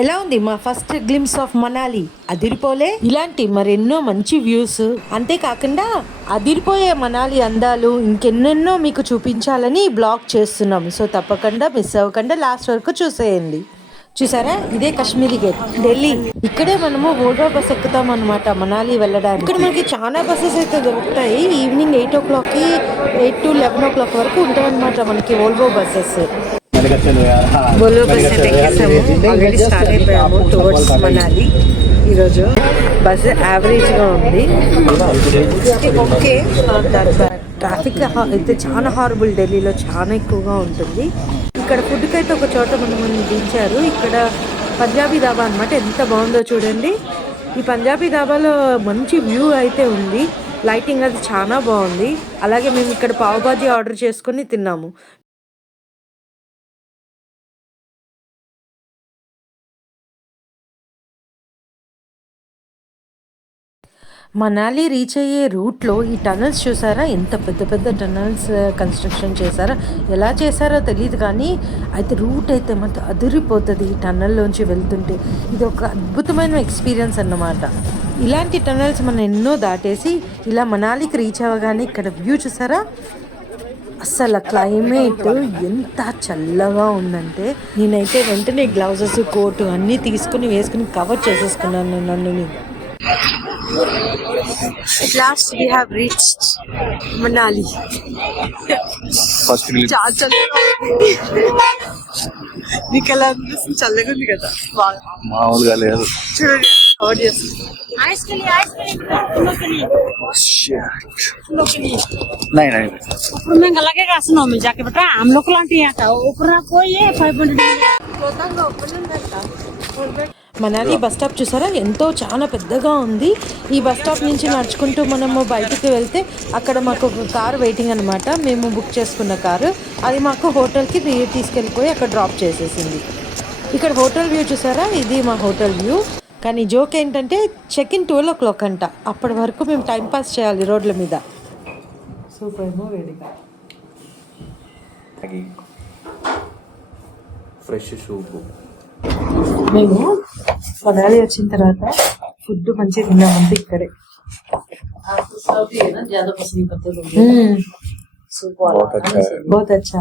ఎలా ఉంది మా ఫస్ట్ గ్లిమ్స్ ఆఫ్ మనాలి? అదిరిపోలే? ఇలాంటి మరెన్నో మంచి వ్యూస్, అంతేకాకుండా అదిరిపోయే మనాలి అందాలు ఇంకెన్నెన్నో మీకు చూపించాలని బ్లాగ్ చేస్తున్నాం. సో తప్పకుండా మిస్ అవ్వకుండా లాస్ట్ వరకు చూసేయండి. చూసారా, ఇదే కాశ్మీరీ గేట్, ఢిల్లీ. ఇక్కడే మనము వోల్వో బస్ ఎక్కుతాం అనమాట మనాలి వెళ్ళడానికి. ఇక్కడ మనకి చాలా బస్సెస్ అయితే దొరుకుతాయి. ఈవినింగ్ 8 o'clockకి 8 to 11 o'clock వరకు ఉంటాయి అనమాట మనకి వోల్వో బస్సెస్. వోల్వో బస్ అయితే ఎక్కేసాము, ఆల్రెడీ స్టార్ట్ అయిపోయాము టువర్డ్స్ మనాలి. ఈరోజు బస్ యావరేజ్గా ఉంది. ఓకే, ట్రాఫిక్ అయితే చాలా హారబుల్, ఢిల్లీలో చాలా ఎక్కువగా ఉంటుంది. ఇక్కడ ఫుడ్కి అయితే ఒక చోట మనం దించారు. ఇక్కడ పంజాబీ ధాబా అనమాట. ఎంత బాగుందో చూడండి. ఈ పంజాబీ ధాబాలో మంచి వ్యూ అయితే ఉంది, లైటింగ్ అది చాలా బాగుంది. అలాగే మేము ఇక్కడ పావ్ బాజీ ఆర్డర్ చేసుకుని తిన్నాము. మనాలి రీచ్ అయ్యే రూట్లో ఈ టనల్స్ చూసారా, ఎంత పెద్ద పెద్ద టనల్స్ కన్స్ట్రక్షన్ చేశారో. ఎలా చేశారో తెలియదు కానీ అయితే రూట్ అయితే మొత్తం అదిరిపోతుంది ఈ టనల్లోంచి వెళ్తుంటే. ఇది ఒక అద్భుతమైన ఎక్స్పీరియన్స్ అన్నమాట. ఇలాంటి టనల్స్ మనం ఎన్నో దాటేసి ఇలా మనాలికి రీచ్ అవ్వగానే ఇక్కడ వ్యూ చూసారా, అస్సలు క్లైమేట్ ఎంత చల్లగా ఉందంటే నేనైతే వెంటనే గ్లౌజెస్, కోటు అన్నీ తీసుకుని వేసుకుని కవర్ చేసేసుకున్నాను నన్ను. At last we have reached Manali. First చాలా చల్లగా ఉంది. నీకు ఎలా అనిపిస్తుంది? చల్లగా ఉంది కదా, బాగా మామూలుగా లేదు. చూడండి కవర్ చేస్తుంది. नहीं नहीं ऊपर महंगा लगेगा, सुनो में जाके बेटा हम लोग लांटी आता ऊपर कोई 500. మనాలి బస్ స్టాప్ చూసారా, ఎంతో చాలా పెద్దగా ఉంది. ఈ బస్ స్టాప్ నుంచి నడుచుకుంటూ మనము బయటికి వెళ్తే అక్కడ మాకు ఒక కారు వెయిటింగ్ అనమాట. మేము బుక్ చేసుకున్న కారు అది మాకు హోటల్కి తీసుకెళ్ళిపోయి అక్కడ డ్రాప్ చేసేసింది. ఇక్కడ హోటల్ వ్యూ చూసారా, ఇది మా హోటల్ వ్యూ. కానీ జోక్ ఏంటంటే చెక్ ఇన్ 12 o'clock అంట. అప్పటి వరకు మేము టైంపాస్ చేయాలి రోడ్ల మీద. సూపర్ ఏమో వేడిగా ఫ్రెష్ సూప్. మేము మనాలి వచ్చిన తర్వాత ఫుడ్ మంచిగా తిన్నామంటే ఇక్కడే. बहुत अच्छा.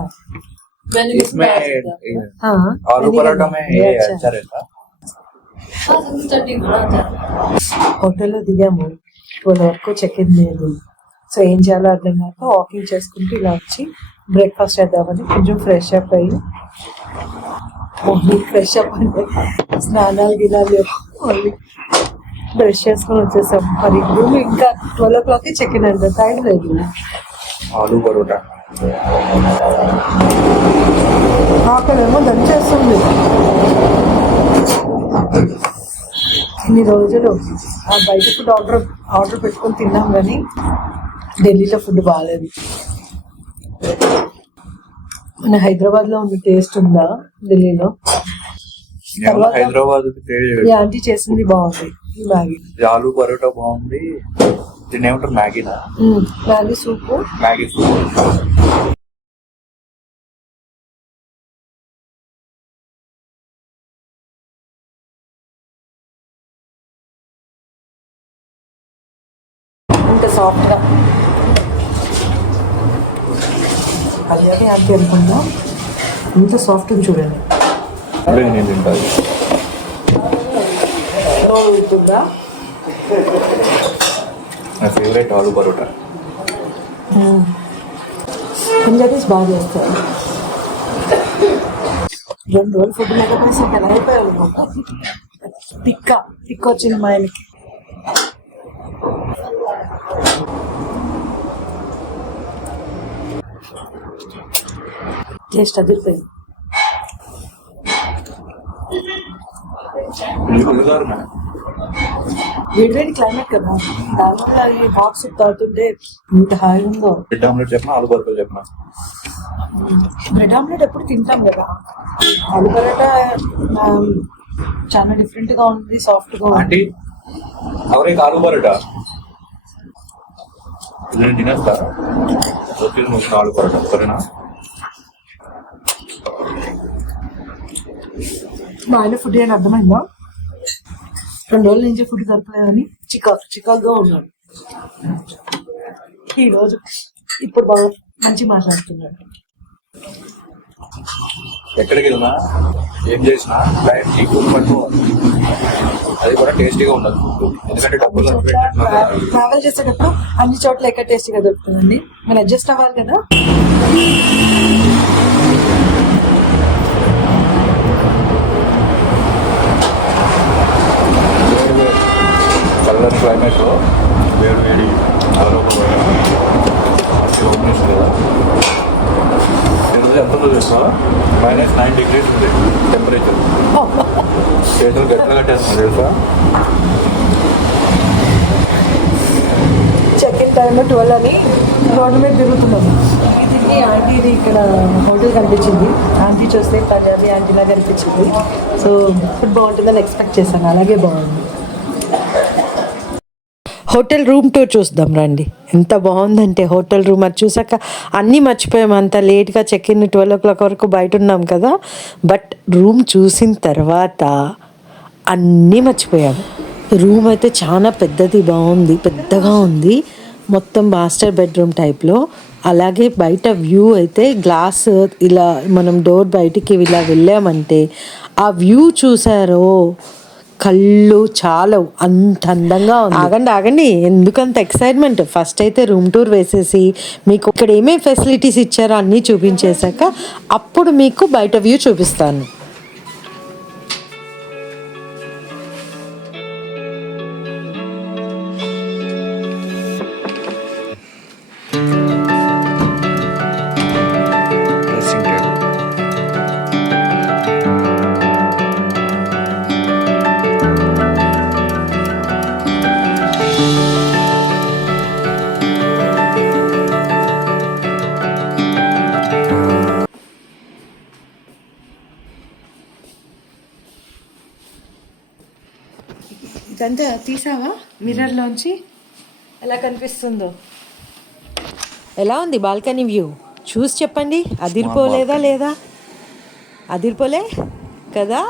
इसमें आलू पराठा में ये अच्छा रहता. హోటల్లో దిగాము, 12 వరకు చెక్ ఇన్ లేదు. సో ఏం చేయాలో అర్థం కాక వాకింగ్ చేసుకుంటూ ఇలా వచ్చి బ్రేక్ఫాస్ట్ చేద్దామని కొంచెం ఫ్రెష్ అప్ అయ్యి, ఫ్రెష్ అప్ అంటే స్నానాలు గినాలు మళ్ళీ బ్రష్ చేసుకొని వచ్చేసాం. మరి ఇప్పుడు ఇంకా 12 o'clock చెక్ ఇన్ అంటే టైం లేదు. ఆలూ పరోటా ఆకలేమో దంచేస్తుంది. ఇన్ని రోజులు ఆ బయట ఫుడ్ ఆర్డర్ పెట్టుకొని తిన్నాం కానీ ఢిల్లీలో ఫుడ్ బాగాలేదు. మన హైదరాబాద్లో ఉన్న టేస్ట్ ఉందా ఢిల్లీలో? హైదరాబాద్ ఆంటీ చేసింది బాగుంది. ఈ మ్యాగీ, ఆలూ పరోటా బాగుంది. దీన్ని ఏమంటారు, మ్యాగీనా? Maggi soup. Maggi soup. ఇంకా సాఫ్ట్గా అదే ఆంటీ అనుకుంటా, ఇంత సాఫ్ట్ ఉంది చూడండి. నేను తింటాను. నా ఫేవరెట్ ఆలూ పరోటా. పంజాబీస్ బాగా చేస్తారు. 2 రోజులు ఫుడ్ లేకపోతే ఎలా అయిపోయాలి మొత్తం. తిక్క వచ్చింది మా ఆయనకి. టేస్ట్ అదిరిపోయింది. వేడివేడి క్లైమేట్ కదా, దానివల్ల ఈ హాట్ సూప్ తాగుతుంటే ఇంత హాయిగా ఉందో. బ్రెడ్ ఆమ్లెట్ చెప్పిన, ఆలూ పరోటా చెప్పిన. బ్రెడ్ ఆమ్లెట్ ఎప్పుడు తింటాం కదా, ఆలూ పరోటా చాలా డిఫరెంట్ గా ఉంది, సాఫ్ట్ గా ఉంది. ఎవరైతే ఆలూ పరోటా తినేస్తా, ఆలూ పరోటా సరేనా? మా ఆయన ఫుడ్ అని అర్థమైందా? 2 రోజుల నుంచి ఫుడ్ దొరకలేదని చికాకుగా ఉన్నాడు. ఈ రోజు ఇప్పుడు బాగా మంచి మాట్లాడుతున్నాడు. ఎక్కడికి వెళ్ళినా ఏం చేసినా ఈ ఫుడ్ పట్టుకోవాలి. అది కూడా టేస్టీగా ఉండదు ఫుడ్. ఎందుకంటే డబ్బులు ట్రావెల్ చేసేటప్పుడు అన్ని చోట్ల ఎక్కడ టేస్టీగా దొరుకుతుందండి, మనం అడ్జస్ట్ అవ్వాలి కదా. చల్లని క్లైమేట్ లో వేడి వేడి కదా. ఈరోజు ఎంత చూసినా -9 degrees ఉంది టెంపరేచర్. చేతులు గట్టిగా కట్టేస్తుంది తెలుసా. చెక్ ఇన్ టైమ్ 12 అని రోడ్డు మీద తిరుగుతున్నాము. ఇది ఆంటీది ఇక్కడ హోటల్ కనిపించింది. ఆంటీ చూస్తే పంజాబీ ఆంటీలా కనిపించింది. సో ఫుడ్ బాగుంటుందని ఎక్స్పెక్ట్ చేశాను, అలాగే బాగుంది. హోటల్ రూమ్ టూర్ చూద్దాం రండి. ఎంత బాగుందంటే హోటల్ రూమ్ అది చూసాక అన్నీ మర్చిపోయాము. అంత లేట్గా చెక్ ఇన్ 12 o'clock వరకు బయట ఉన్నాం కదా. బట్ రూమ్ చూసిన తర్వాత అన్నీ మర్చిపోయాము. రూమ్ అయితే చాలా పెద్దది, బాగుంది, పెద్దగా ఉంది. మొత్తం మాస్టర్ బెడ్రూమ్ టైప్లో. అలాగే బయట వ్యూ అయితే గ్లాస్ ఇలా మనం డోర్ బయటికి ఇలా వెళ్ళామంటే ఆ వ్యూ చూసారో కళ్ళు చాలవు, అంత అందంగా ఉంది. ఆగండి, ఎందుకంత ఎక్సైట్మెంట్? ఫస్ట్ అయితే రూమ్ టూర్ వేసేసి మీకు ఇక్కడ ఏమేమి ఫెసిలిటీస్ ఇచ్చారో అన్నీ చూపించేశాక అప్పుడు మీకు బయట వ్యూ చూపిస్తాను. ఇదంతా తీసావా మిర్రర్లోంచి? ఎలా కనిపిస్తుందో? ఎలా ఉంది బాల్కనీ వ్యూ? చూసి చెప్పండి. అదిరిపోలేదా? అదిరిపోలే కదా.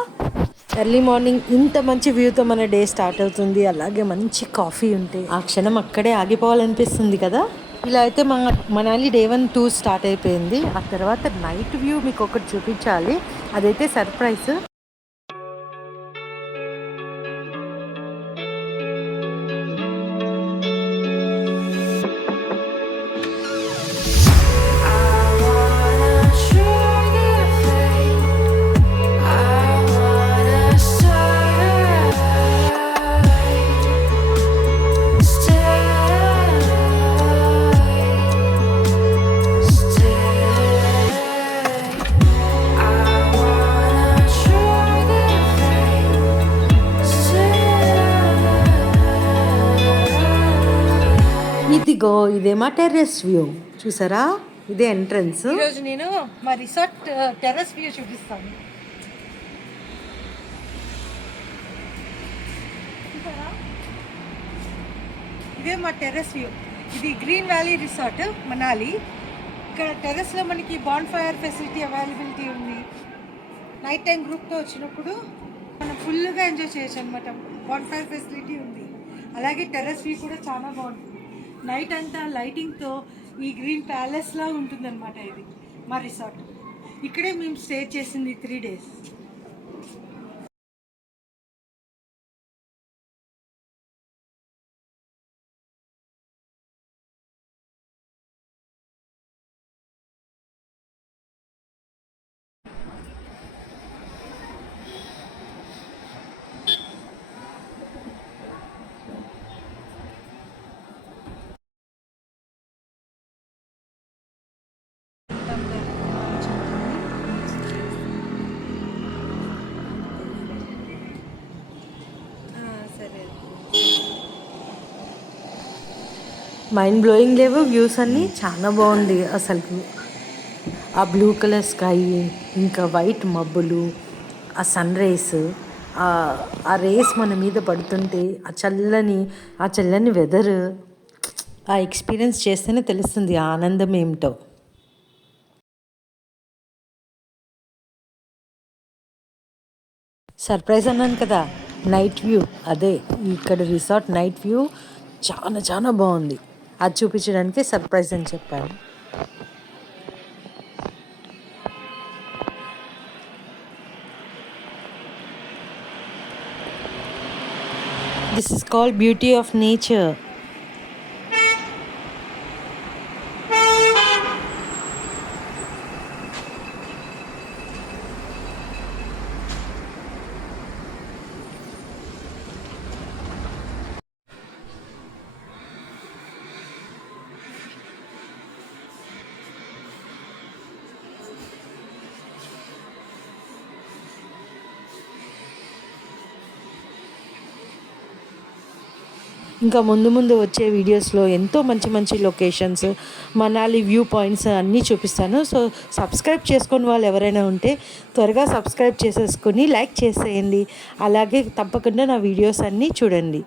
ఎర్లీ మార్నింగ్ ఇంత మంచి వ్యూతో మన డే స్టార్ట్ అవుతుంది. అలాగే మంచి కాఫీ ఉంటే ఆ క్షణం అక్కడే ఆగిపోవాలనిపిస్తుంది కదా. ఇలా అయితే మనాలి డే 1 టూర్ స్టార్ట్ అయిపోయింది. ఆ తర్వాత నైట్ వ్యూ మీకు ఒకటి చూపించాలి, అదైతే సర్ప్రైజ్. ఇదిగో ఇదేమా టెర్రస్ వ్యూ చూసారా, ఇదే ఎంట్రన్స్. ఈరోజు నేను మా రిసార్ట్ టెర్రస్ వ్యూ చూపిస్తాను. ఇదే మా టెర్రస్ వ్యూ. ఇది గ్రీన్ వ్యాలీ రిసార్ట్ మనాలి. ఇక్కడ టెర్రస్లో మనకి బాన్ ఫైర్ ఫెసిలిటీ అవైలబిలిటీ ఉంది. నైట్ టైం గ్రూప్తో వచ్చినప్పుడు మనం ఫుల్గా ఎంజాయ్ చేయొచ్చు అనమాట. బాన్ ఫైర్ ఫెసిలిటీ ఉంది. అలాగే టెర్రస్ వ్యూ కూడా చాలా బాగుంటుంది. నైట్ అంతా లైటింగ్తో ఈ గ్రీన్ ప్యాలెస్లా ఉంటుందన్నమాట. ఇది మా రిసార్ట్. ఇక్కడే మేము స్టే చేసింది 3 days. మైండ్ బ్లోయింగ్ లేవు వ్యూస్ అన్నీ. చాలా బాగుంది అసలు. ఆ బ్లూ కలర్ స్కై, ఇంకా వైట్ మబ్బులు, ఆ సన్ రేస్, ఆ రేస్ మన మీద పడుతుంటే ఆ చల్లని వెదర్, ఆ ఎక్స్పీరియన్స్ చేస్తేనే తెలుస్తుంది ఆ ఆనందం ఏమిటో. సర్ప్రైజ్ అన్నాను కదా, నైట్ వ్యూ అదే. ఇక్కడ రిసార్ట్ నైట్ వ్యూ చాలా చాలా బాగుంది. అది చూపించడానికి సర్ప్రైజ్ అని చెప్పాను. This is called beauty of nature. ఇంకా ముందు ముందు వచ్చే వీడియోస్లో ఎంతో మంచి మంచి లొకేషన్స్, మనాలి వ్యూ పాయింట్స్ అన్నీ చూపిస్తాను. సో సబ్స్క్రైబ్ చేసుకొని వాళ్ళు ఎవరైనా ఉంటే త్వరగా సబ్స్క్రైబ్ చేసేసుకొని లైక్ చేసేయండి. అలాగే తప్పకుండా నా వీడియోస్ అన్నీ చూడండి.